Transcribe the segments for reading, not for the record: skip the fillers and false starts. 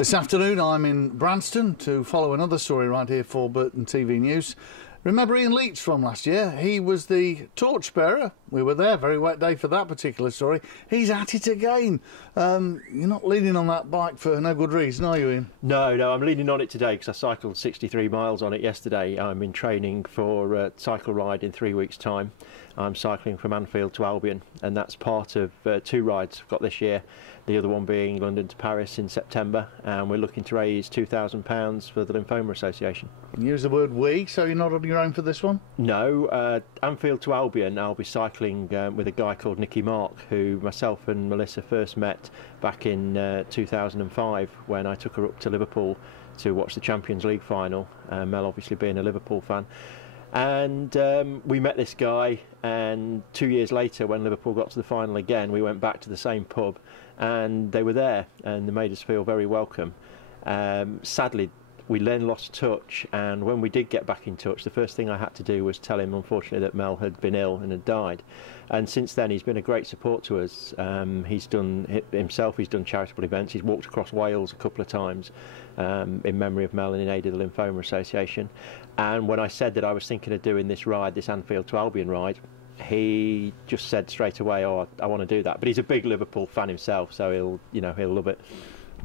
This afternoon I'm in Branston to follow another story right here for Burton TV News. Remember Ian Leech from last year? He was the torchbearer. We were there, very wet day for that particular story. He's at it again. You're not leaning on that bike for no good reason, are you, Ian? No, I'm leaning on it today because I cycled 63 miles on it yesterday. I'm in training for a cycle ride in 3 weeks' time. I'm cycling from Anfield to Albion, and that's part of 2 rides I've got this year. The other one being London to Paris in September, and we're looking to raise £2,000 for the Lymphoma Association. Use the word we, so you're not on your own for this one? No, Anfield to Albion, I'll be cycling with a guy called Nicky Mark, who myself and Melissa first met back in 2005 when I took her up to Liverpool to watch the Champions League final, Mel obviously being a Liverpool fan. And we met this guy, and 2 years later when Liverpool got to the final again, we went back to the same pub and they were there and they made us feel very welcome. Sadly, we then lost touch, and when we did get back in touch, the first thing I had to do was tell him, unfortunately, that Mel had been ill and had died. And since then, he's been a great support to us. He's done charitable events. He's walked across Wales a couple of times in memory of Mel and in aid of the Lymphoma Association. And when I said that I was thinking of doing this ride, this Anfield to Albion ride, he just said straight away, "Oh, I want to do that." But he's a big Liverpool fan himself, so he'll love it.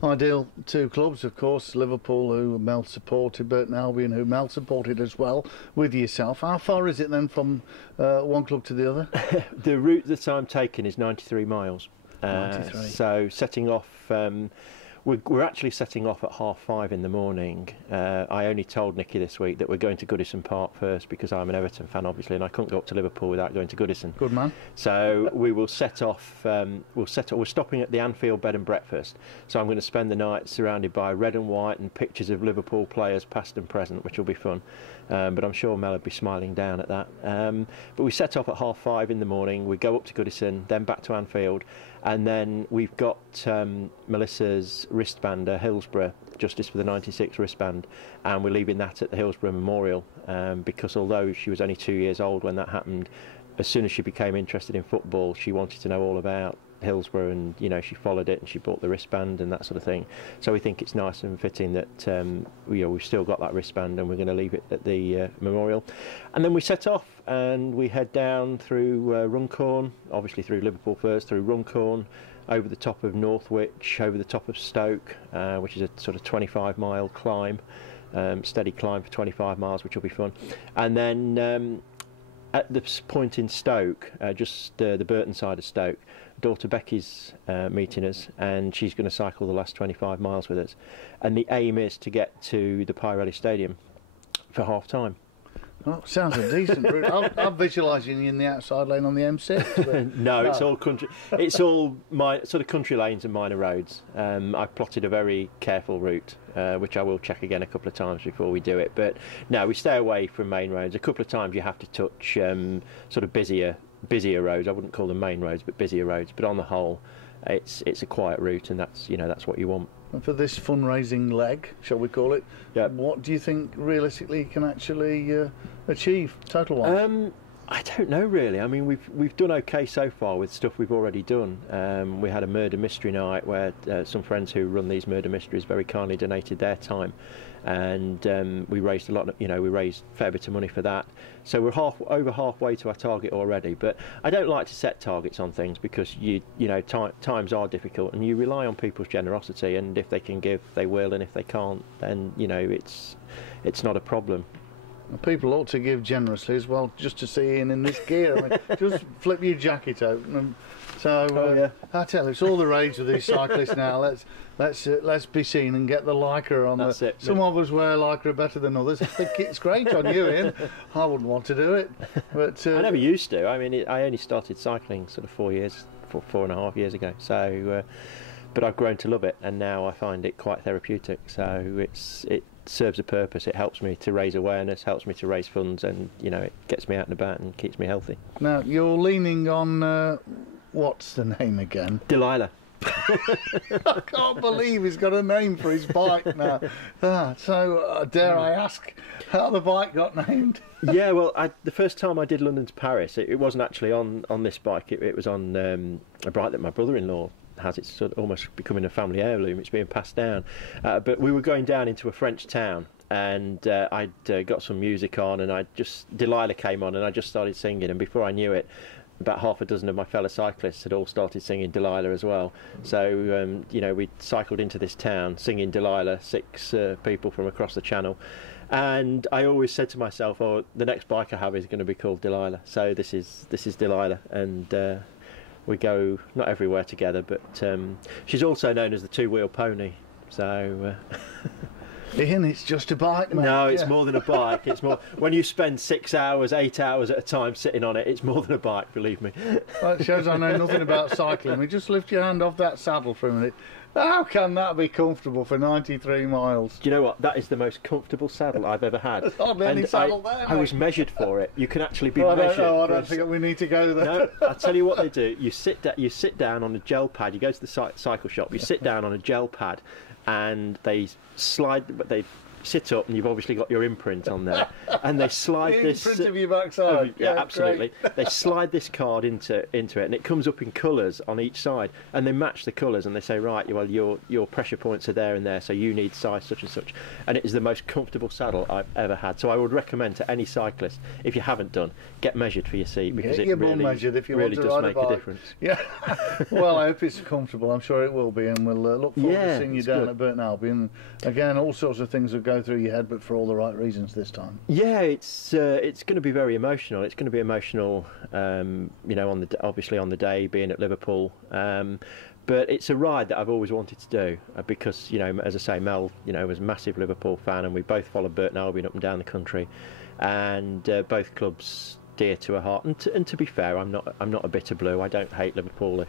Ideal 2 clubs, of course, Liverpool, who Mel supported, Burton Albion, who Mel supported as well, with yourself. How far is it then from one club to the other? The route that I'm taking is 93 miles. 93. So setting off, we're actually setting off at 5:30 in the morning. I only told Nicky this week that we're going to Goodison Park first because I'm an Everton fan, obviously, and I couldn't go up to Liverpool without going to Goodison. Good man. So we will set off. We're stopping at the Anfield bed and breakfast. So I'm going to spend the night surrounded by red and white and pictures of Liverpool players, past and present, which will be fun. But I'm sure Mel would be smiling down at that. But we set off at 5:30 in the morning. We go up to Goodison, then back to Anfield, and then we've got Melissa's wristband, a Hillsborough Justice for the 96 wristband, and we're leaving that at the Hillsborough Memorial because although she was only 2 years old when that happened, as soon as she became interested in football, she wanted to know all about Hillsborough, and she followed it and she bought the wristband and that sort of thing. So we think it's nice and fitting that we've still got that wristband, and we're going to leave it at the memorial. And then we set off and we head down through Runcorn, obviously through Liverpool first, through Runcorn, over the top of Northwich, over the top of Stoke, which is a sort of 25-mile climb, steady climb for 25 miles, which will be fun. And then at this point in Stoke, just the Burton side of Stoke, daughter Becky's meeting us, and she's going to cycle the last 25 miles with us. And the aim is to get to the Pirelli Stadium for half-time. Oh, sounds a decent route. I'm visualising you in the outside lane on the M6. No, it's all country. It's all sort of country lanes and minor roads. I've plotted a very careful route, which I will check again a couple of times before we do it. But no, we stay away from main roads. A couple of times you have to touch sort of busier roads. I wouldn't call them main roads, but busier roads. But on the whole, it's a quiet route, and that's what you want. And for this fundraising leg, shall we call it? Yeah. What do you think realistically you can actually achieve total-wise? I don't know really. I mean, we've done okay so far with stuff we've already done. We had a murder mystery night where some friends who run these murder mysteries very kindly donated their time, and we raised a lot. We raised a fair bit of money for that. So we're over halfway to our target already. But I don't like to set targets on things because times are difficult, and you rely on people's generosity. And if they can give, they will, and if they can't, then it's not a problem. People ought to give generously as well, just to see Ian in this gear. I mean, just flip your jacket open. And so I tell you, it's all the rage with these cyclists now. Let's be seen and get the lycra on. That's it. Some of us wear lycra better than others. I think it's great on you, Ian. I wouldn't want to do it, but I never used to. I mean, I only started cycling sort of 4.5 years ago. So, but I've grown to love it, and now I find it quite therapeutic. So it serves a purpose. It helps me to raise awareness, helps me to raise funds, and it gets me out and about and keeps me healthy. Now you're leaning on what's the name again? Delilah. I can't believe he's got a name for his bike now. Dare I ask how the bike got named? Yeah, well, the first time I did London to Paris, it wasn't actually on this bike. It was on a bike that my brother-in-law has. It's sort of almost becoming a family heirloom. It's being passed down. But we were going down into a French town, and I'd got some music on, and Delilah came on, and I just started singing, and before I knew it, about half a dozen of my fellow cyclists had all started singing Delilah as well. So, we cycled into this town singing Delilah, 6 people from across the channel. And I always said to myself, the next bike I have is going to be called Delilah. So this is Delilah, and we go not everywhere together, but she's also known as the two-wheel pony. So... Ian, it's just a bike, mate. No, it's more than a bike. It's more when you spend 6 hours, 8 hours at a time sitting on it. It's more than a bike, believe me. Well, it shows I know nothing about cycling. We just lift your hand off that saddle for a minute. How can that be comfortable for 93 miles? Do you know what? That is the most comfortable saddle I've ever had. There's hardly any saddle there, I was measured for it. You can actually be I measured. I don't think we need to go there. No, I'll tell you what they do. You sit down on a gel pad. You go to the cycle shop. You sit down on a gel pad, and they sit up, and you've obviously got your imprint on there, and they slide this imprint of your backside. Yeah, absolutely. They slide this card into it, and it comes up in colours on each side, and they match the colours, and they say, right, well, your pressure points are there and there, so you need size such and such, and it is the most comfortable saddle I've ever had. So I would recommend to any cyclist, if you haven't done, get measured for your seat, because it really does make a difference. Yeah. Well, I hope it's comfortable. I'm sure it will be, and we'll look forward to seeing you down at Burton Albion. Again, all sorts of things will go through your head, but for all the right reasons this time. Yeah, it's going to be very emotional. It's going to be emotional, obviously on the day being at Liverpool. But it's a ride that I've always wanted to do because, as I say, Mel, was a massive Liverpool fan, and we both followed Burton Albion up and down the country, and both clubs dear to her heart. And to be fair, I'm not a bitter blue. I don't hate Liverpool.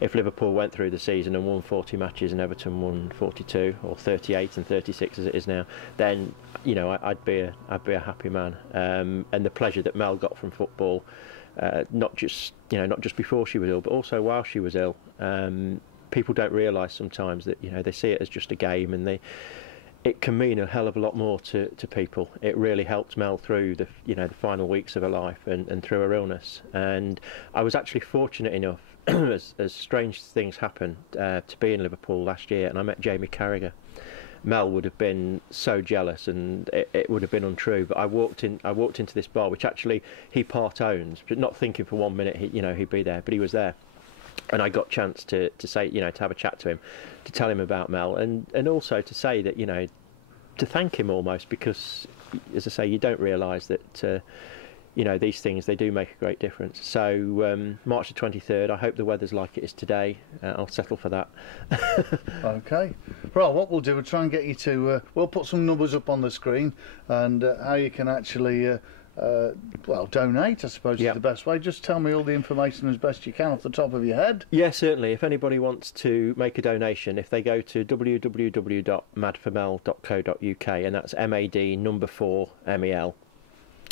If Liverpool went through the season and won 40 matches and Everton won 42 or 38 and 36 as it is now, then I'd be a happy man. And the pleasure that Mel got from football, not just before she was ill, but also while she was ill. People don't realise sometimes that they see it as just a game, and it can mean a hell of a lot more to people. It really helped Mel through the final weeks of her life and through her illness. And I was actually fortunate enough, as strange things happened, to be in Liverpool last year, and I met Jamie Carragher. Mel would have been so jealous, and it would have been untrue. But I walked into this bar, which actually he part owns, but not thinking for 1 minute he'd be there, but he was there. And I got a chance to say, to have a chat to him, to tell him about Mel, and also to say that, to thank him almost, because, as I say, you don't realise that, these things, they do make a great difference. So March the 23rd, I hope the weather's like it is today. I'll settle for that. Okay. Well, what we'll do, we'll try and get you to, we'll put some numbers up on the screen, and how you can actually... donate, I suppose, is the best way. Just tell me all the information as best you can off the top of your head. Yeah, certainly. If anybody wants to make a donation, if they go to www.madformel.co.uk, and that's MAD4MEL.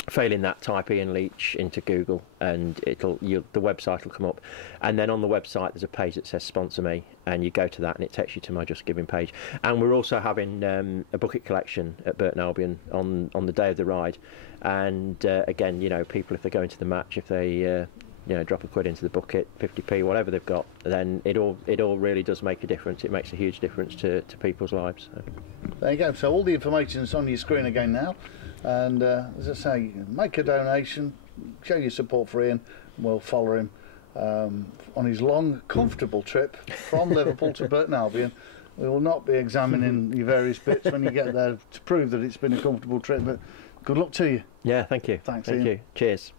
Failing that, type Ian Leech into Google, and the website will come up. And then on the website, there's a page that says "Sponsor Me," and you go to that, and it takes you to my Just Giving page. And we're also having a bucket collection at Burton Albion on the day of the ride. And again, people, if they go into the match, if they drop a quid into the bucket, 50p, whatever they've got, then it all really does make a difference. It makes a huge difference to people's lives. So. There you go. So all the information is on your screen again now. And as I say, make a donation, show your support for Ian, and we'll follow him on his long, comfortable trip from Liverpool to Burton Albion. We will not be examining your various bits when you get there to prove that it's been a comfortable trip, but good luck to you. Yeah, thank you. Thanks, Ian. Thank you. Cheers.